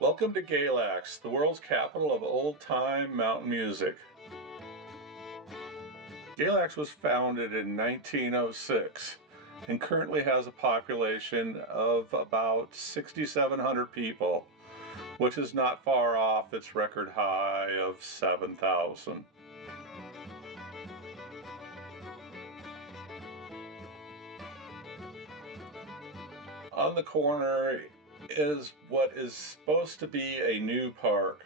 Welcome to Galax, the world's capital of old-time mountain music. Galax was founded in 1906 and currently has a population of about 6,700 people, which is not far off its record high of 7,000. On the corner is what is supposed to be a new park.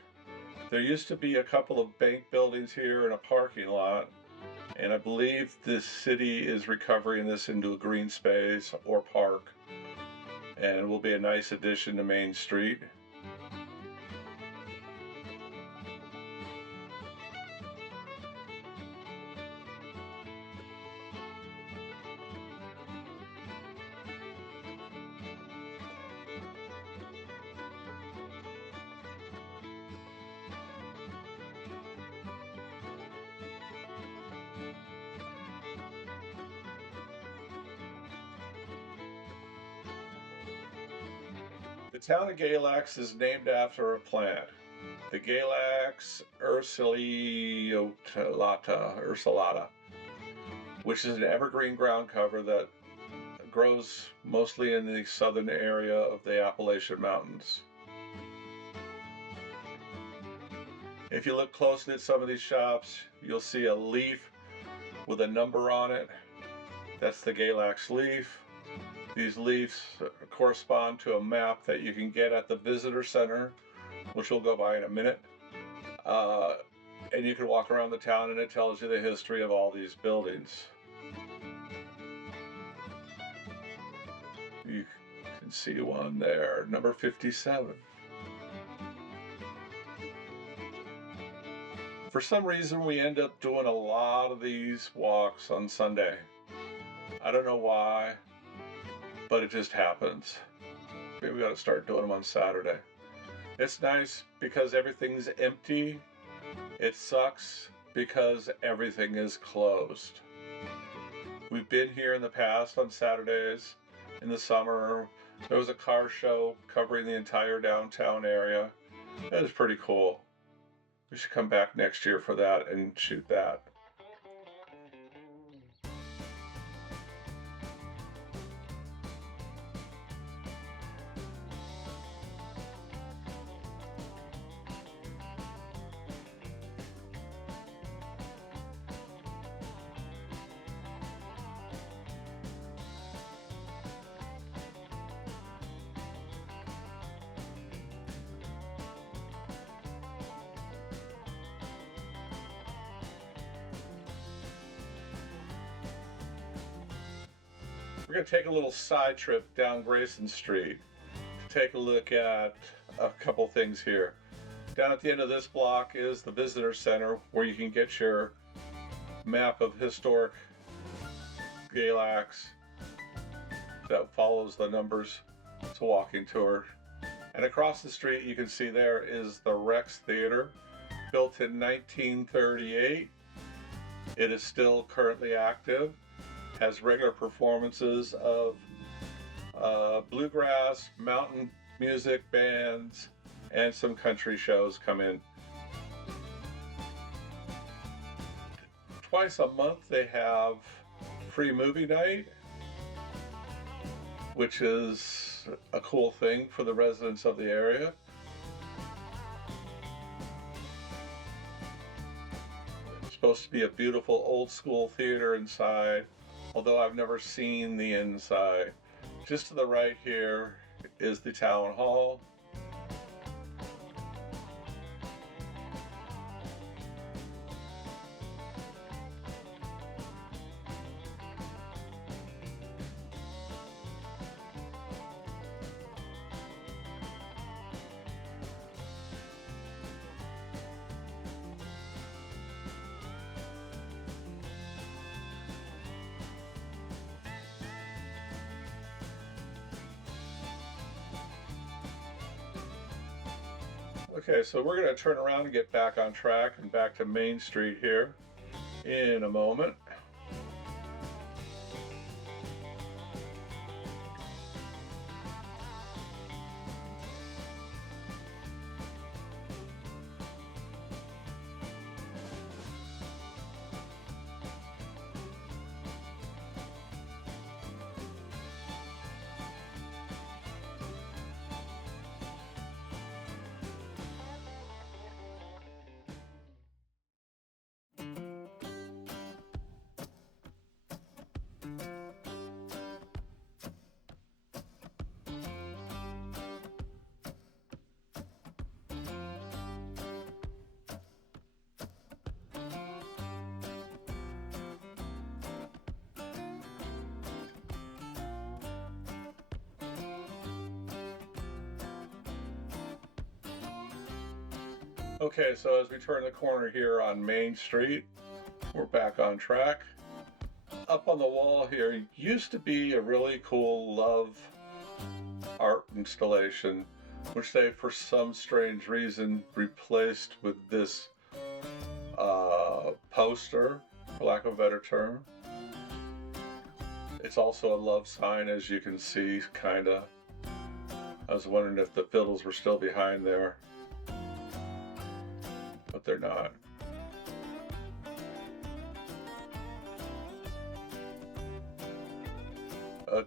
There used to be a couple of bank buildings here and a parking lot, and I believe the city is recovering this into a green space or park, and it will be a nice addition to Main Street. The town of Galax is named after a plant, the Galax ursulata, which is an evergreen ground cover that grows mostly in the southern area of the Appalachian Mountains. If you look closely at some of these shops, you'll see a leaf with a number on it. That's the Galax leaf. These leaves correspond to a map that you can get at the visitor center, which we'll go by in a minute. And you can walk around the town and it tells you the history of all these buildings. You can see one there, number 57. For some reason, we end up doing a lot of these walks on Sunday. I don't know why, but it just happens. Maybe we got to start doing them on Saturday. It's nice because everything's empty. It sucks because everything is closed. We've been here in the past on Saturdays. In the summer, there was a car show covering the entire downtown area. That was pretty cool. We should come back next year for that and shoot that. We're going to take a little side trip down Grayson Street to take a look at a couple things here. Down at the end of this block is the visitor center where you can get your map of historic Galax that follows the numbers. It's a walking tour. And across the street you can see there is the Rex Theater, built in 1938. It is still currently active. Has regular performances of bluegrass, mountain music bands, and some country shows come in. Twice a month they have free movie night, which is a cool thing for the residents of the area. It's supposed to be a beautiful old school theater inside, although I've never seen the inside. Just to the right here is the town hall. Okay, so we're going to turn around and get back on track and back to Main Street here in a moment. Okay, so as we turn the corner here on Main Street, we're back on track. Up on the wall here used to be a really cool love art installation, which they, for some strange reason, replaced with this poster, for lack of a better term. It's also a love sign, as you can see, kinda. I was wondering if the Fiddles were still behind there, but they're not.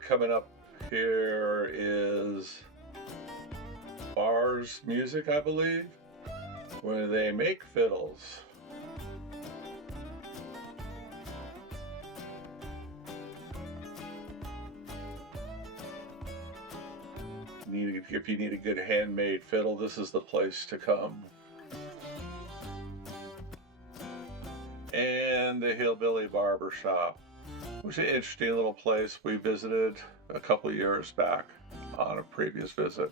Coming up here is Bars Music, I believe, where they make fiddles. If you need a good handmade fiddle, this is the place to come. And the Hillbilly Barber Shop, which is an interesting little place we visited a couple of years back on a previous visit.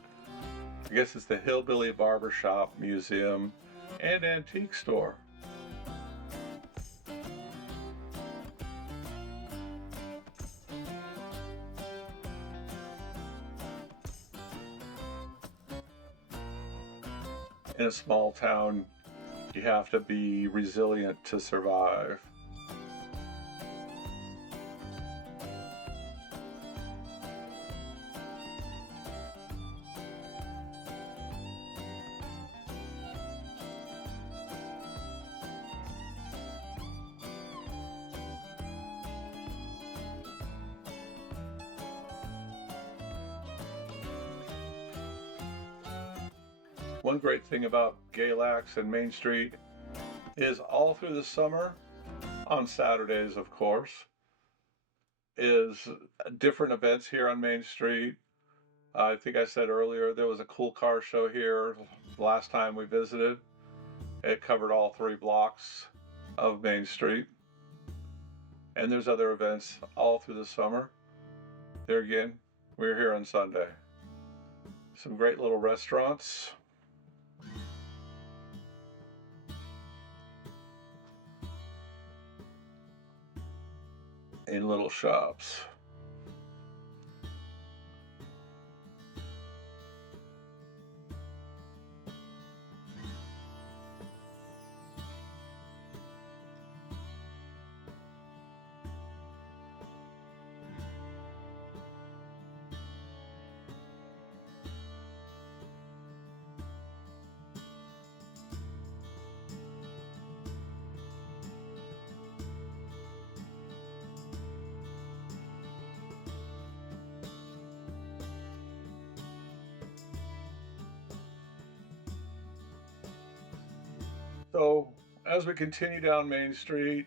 I guess it's the Hillbilly Barber Shop Museum and Antique Store. In a small town, you have to be resilient to survive. One great thing about Galax and Main Street is all through the summer, on Saturdays of course, is different events here on Main Street. I think I said earlier there was a cool car show here last time we visited. It covered all 3 blocks of Main Street. And there's other events all through the summer. There again, we're here on Sunday. Some great little restaurants. In little shops. So as we continue down Main Street,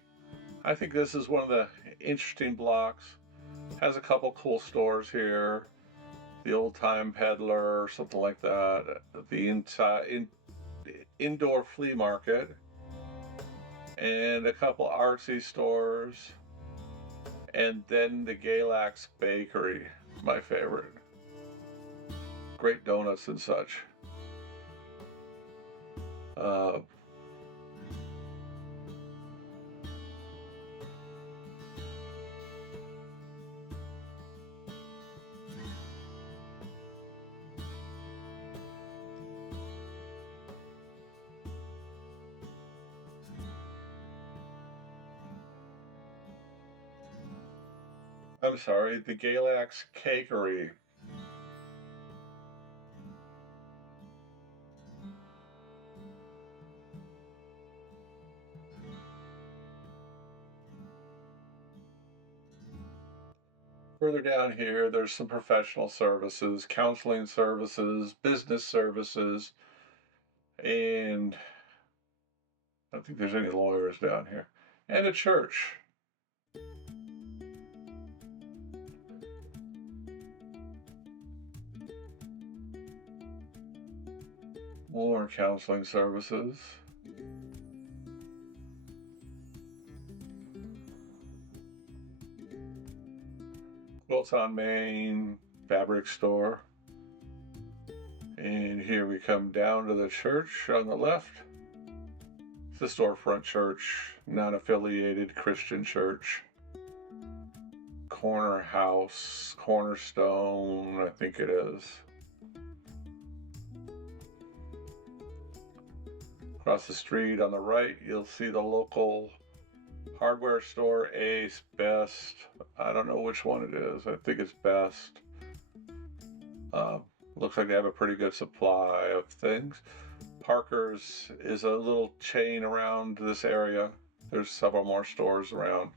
I think this is one of the interesting blocks. Has a couple cool stores here. The Old Time Peddler or something like that. The indoor flea market. And a couple artsy stores. And then the Galax Bakery, my favorite. Great donuts and such. I'm sorry, the Galax Cakery. Further down here, there's some professional services, counseling services, business services, and I don't think there's any lawyers down here, and a church. More counseling services. Quilts on Main, fabric store. And here we come down to the church on the left. the storefront church, non-affiliated Christian church. Corner house, cornerstone, I think it is. Across the street on the right, you'll see the local hardware store, Ace, Best. I don't know which one it is. I think it's Best. Looks like they have a pretty good supply of things. Parker's is a little chain around this area. There's several more stores around.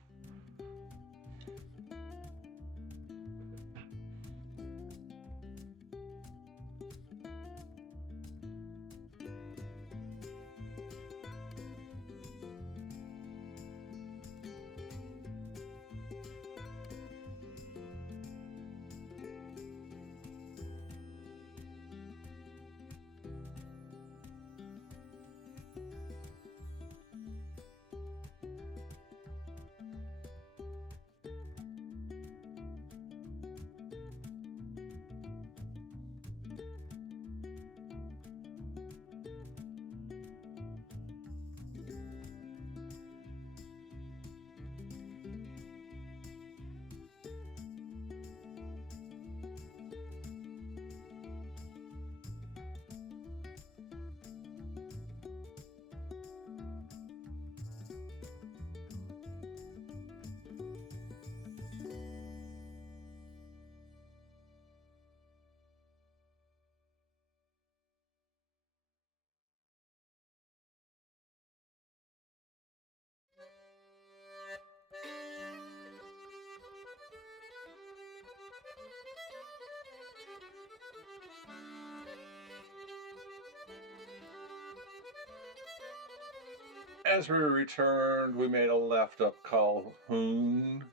As we returned, we made a left up Calhoun,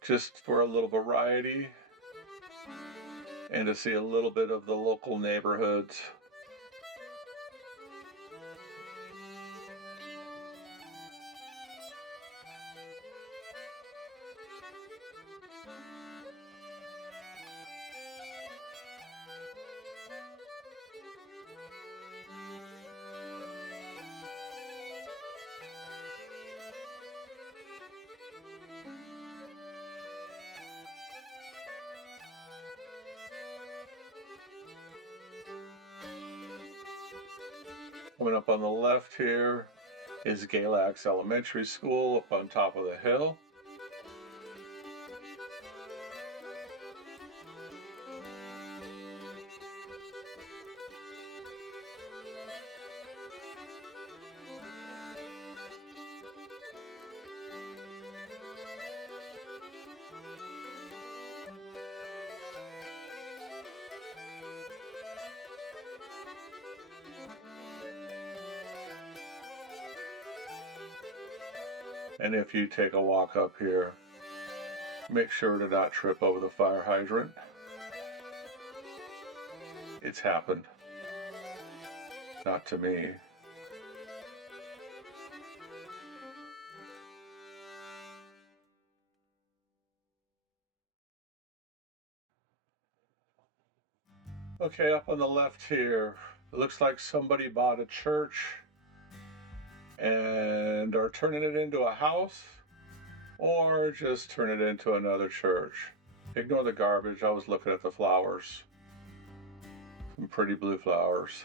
just for a little variety and to see a little bit of the local neighborhoods. Coming up on the left here is Galax Elementary School up on top of the hill. And if you take a walk up here, make sure to not trip over the fire hydrant. It's happened. Not to me. Okay, up on the left here, it looks like somebody bought a church and are turning it into a house, or just turn it into another church. Ignore the garbage. I was looking at the flowers. Some pretty blue flowers.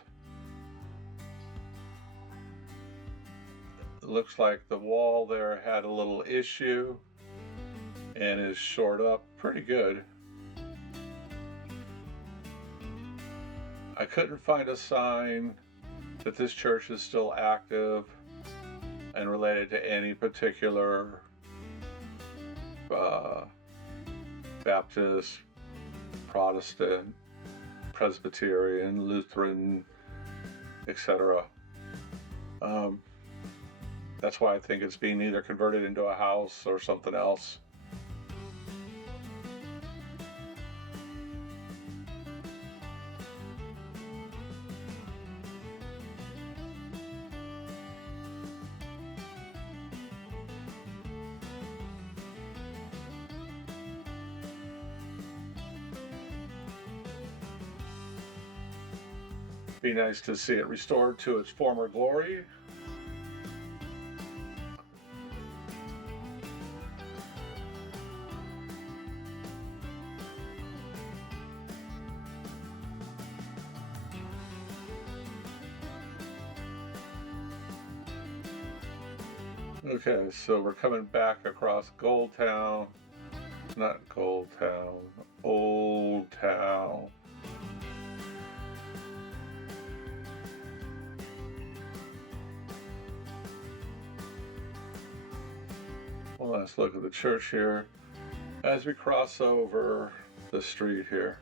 It looks like the wall there had a little issue and is shored up pretty good. I couldn't find a sign that this church is still active and related to any particular Baptist, Protestant, Presbyterian, Lutheran, etc. That's why I think it's being either converted into a house or something else. Be nice to see it restored to its former glory. Okay, so we're coming back across Gold Town. Not Gold Town, Old Town. Well, let's look at the church here as we cross over the street here.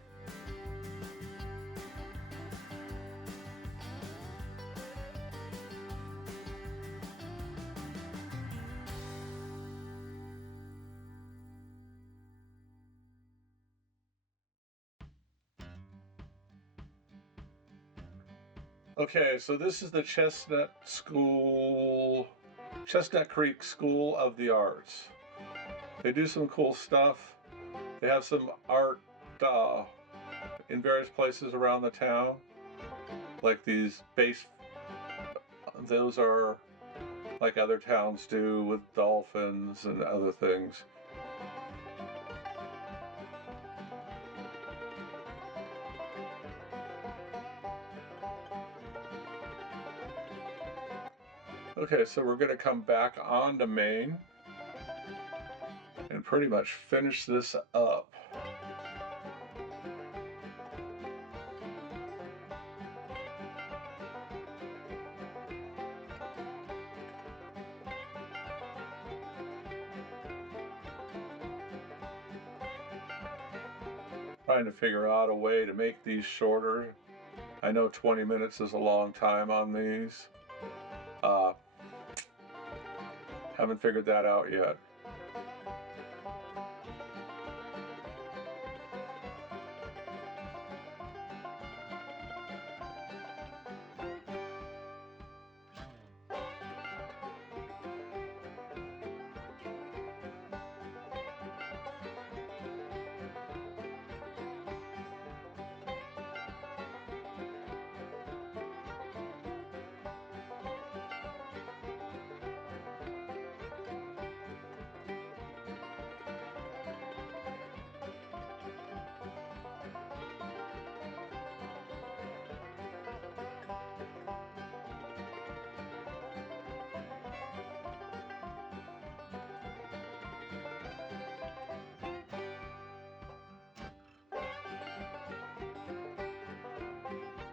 Okay, so this is the Chestnut Creek School of the Arts. They do some cool stuff. They have some art in various places around the town, like these those are like other towns do with dolphins and other things. Okay, so we're going to come back onto Main and pretty much finish this up. Trying to figure out a way to make these shorter. I know 20 minutes is a long time on these. Haven't figured that out yet.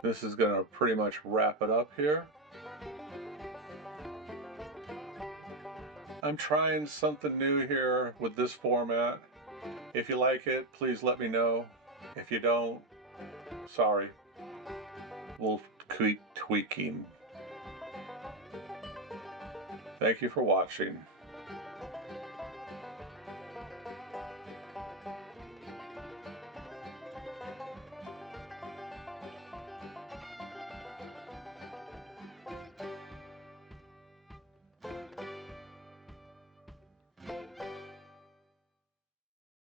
This is going to pretty much wrap it up here. I'm trying something new here with this format. If you like it, please let me know. If you don't, sorry. We'll keep tweaking. Thank you for watching.